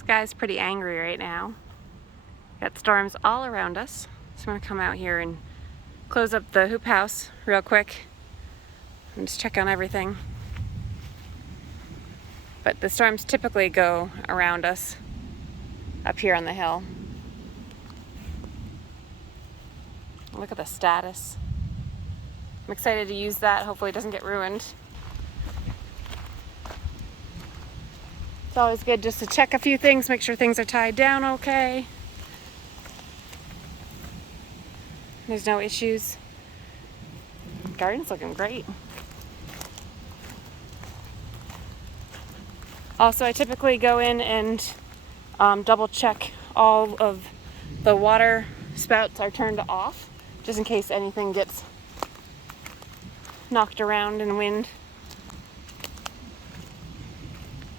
Sky's pretty angry right now. Got storms all around us. So I'm gonna come out here and close up the hoop house real quick and just check on everything. But the storms typically go around us up here on the hill. Look at the status. I'm excited to use that. Hopefully it doesn't get ruined. It's always good just to check a few things, make sure things are tied down okay. There's no issues. Garden's looking great. Also, I typically go in and double check all of the water spouts are turned off, just in case anything gets knocked around in wind.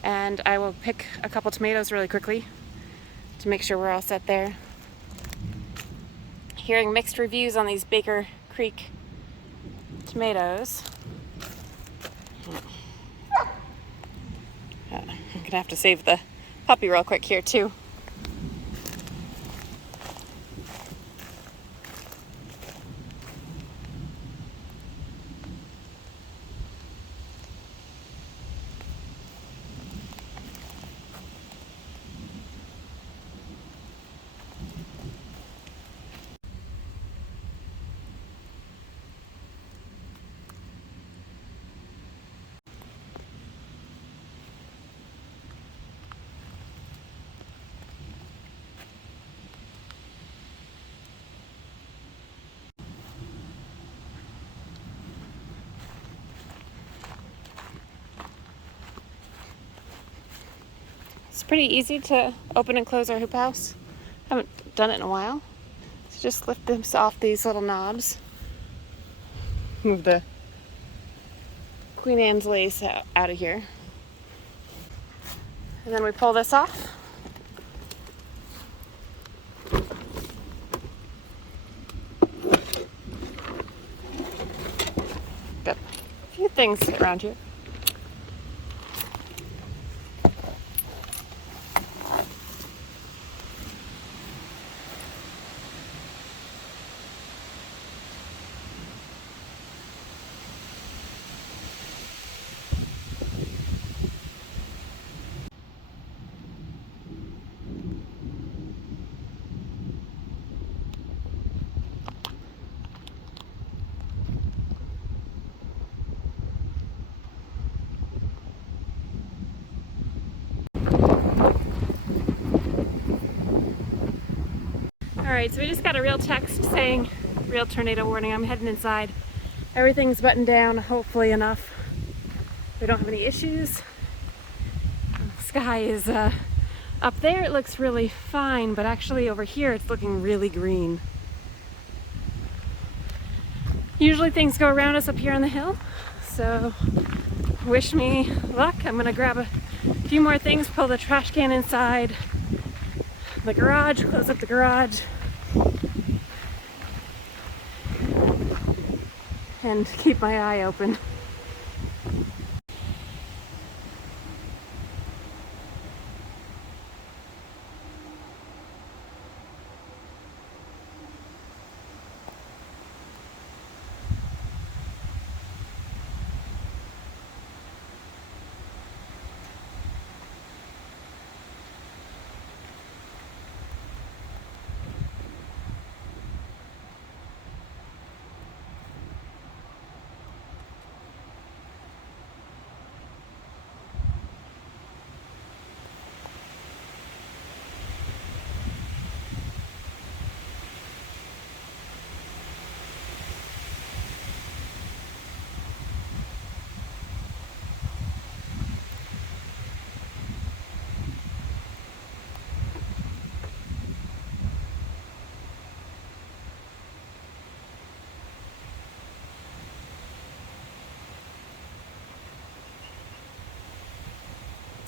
And I will pick a couple tomatoes really quickly to make sure we're all set there. Hearing mixed reviews on these Baker Creek tomatoes. I'm gonna have to save the puppy real quick here too. It's pretty easy to open and close our hoop house. Haven't done it in a while. So just lift this off these little knobs. Move the Queen Anne's lace out of here. And then we pull this off. Got a few things around here. Alright, so we just got a real text saying real tornado warning. I'm heading inside. Everything's buttoned down, hopefully enough. We don't have any issues. The sky is up there, it looks really fine, but actually over here it's looking really green. Usually things go around us up here on the hill, so wish me luck. I'm gonna grab a few more things, pull the trash can inside the garage, close up the garage, and keep my eye open.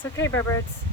It's okay, Bearbirds.